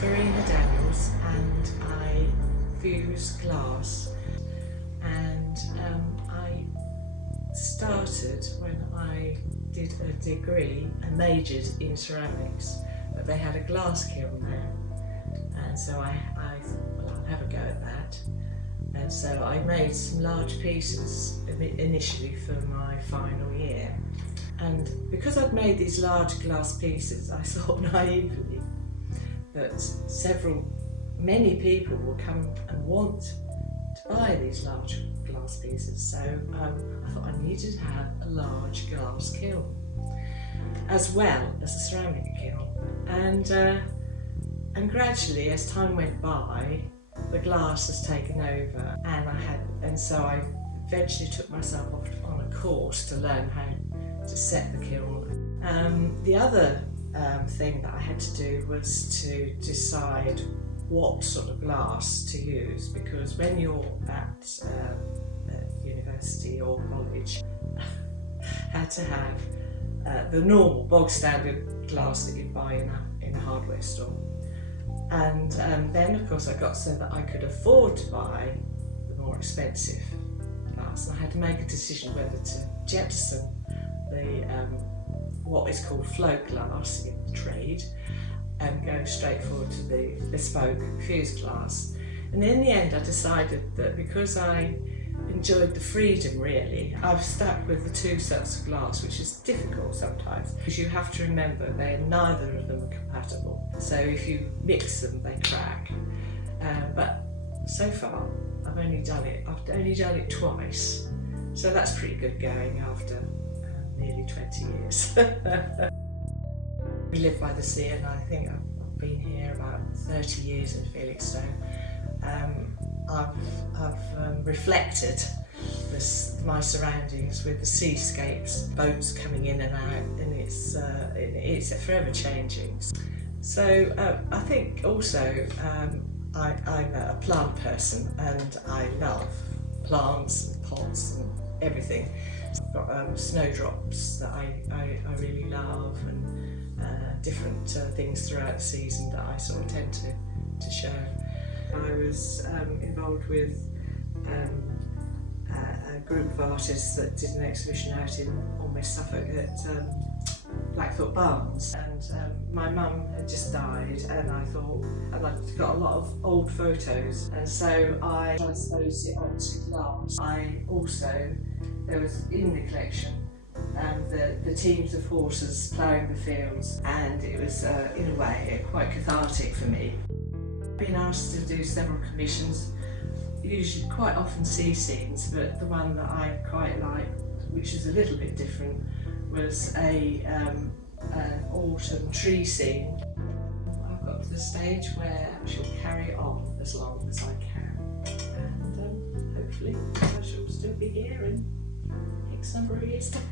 Verena Daniels and I fuse glass, and I started when I did a degree and majored in ceramics, but they had a glass kiln there, and so I thought, well, I'll have a go at that. And so I made some large pieces initially for my final year, and because I'd made these large glass pieces, I thought naively that many people will come and want to buy these large glass pieces. So I thought I needed to have a large glass kiln as well as a ceramic kiln. And gradually, as time went by, the glass has taken over, and so I eventually took myself off on a course to learn how to set the kiln. The other thing that I had to do was to decide what sort of glass to use, because when you're at university or college, had to have the normal bog standard glass that you'd buy in a hardware store. And then of course I got so that I could afford to buy the more expensive glass, and I had to make a decision whether to jettison the what is called float glass in the trade and go straight forward to the bespoke fused glass. And in the end I decided that because I enjoyed the freedom, really, I've stuck with the two sets of glass, which is difficult sometimes because you have to remember neither of them are compatible. So if you mix them, they crack. But so far, I've only done it twice, so that's pretty good going after nearly 20 years. We live by the sea, and I think I've been here about 30 years in Felixstowe. I've reflected my surroundings with the seascapes, boats coming in and out, and it's forever changing. So I think also I'm a plant person, and I love plants and pots and everything. I've got snowdrops that I really love, and different things throughout the season that I sort of tend to show. I was involved with a group of artists that did an exhibition out in West Suffolk at Blackthorpe Barns, and my mum had just died, and I thought, and I've got a lot of old photos, and so I transposed it onto glass. There was in the collection the teams of horses ploughing the fields, and it was in a way quite cathartic for me. I've been asked to do several commissions, usually quite often sea scenes, but the one that I quite liked, which is a little bit different, was an autumn tree scene. I've got to the stage where I shall carry on as long as I can, and hopefully I shall still be here in X number of years' time.